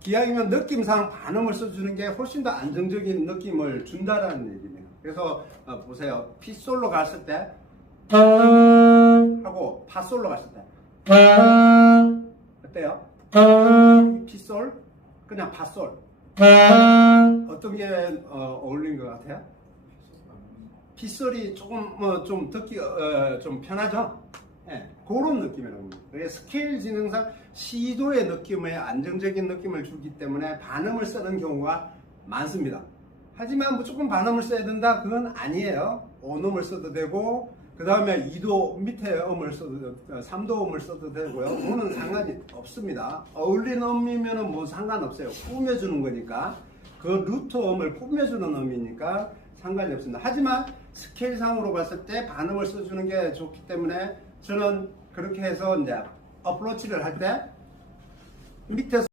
기왕이면 느낌상 반음을 써주는 게 훨씬 더 안정적인 느낌을 준다라는 얘기네요. 그래서 어, 보세요. 피솔로 갔을 때 하고 파솔로 갔을 때 어때요? 피솔 그냥 파솔 어떤 게 어, 어울린 것 같아요? 피솔이 조금 뭐좀 듣기 어, 좀 편하죠? 예, 그런 느낌이라고 합니다. 스케일 지능상 시도의 느낌의 안정적인 느낌을 주기 때문에 반음을 쓰는 경우가 많습니다. 하지만 무조건 반음을 써야 된다? 그건 아니에요. 온음을 써도 되고, 그 다음에 2도 밑에 음을 써도, 3도 음을 써도 되고요. 그거는 상관이 없습니다. 어울리는 음이면 뭐 상관없어요. 꾸며주는 거니까. 그 루트 음을 꾸며주는 음이니까 상관이 없습니다. 하지만 스케일상으로 봤을 때 반음을 써주는 게 좋기 때문에 저는 그렇게 해서 이제 어프로치를 할 때 밑에서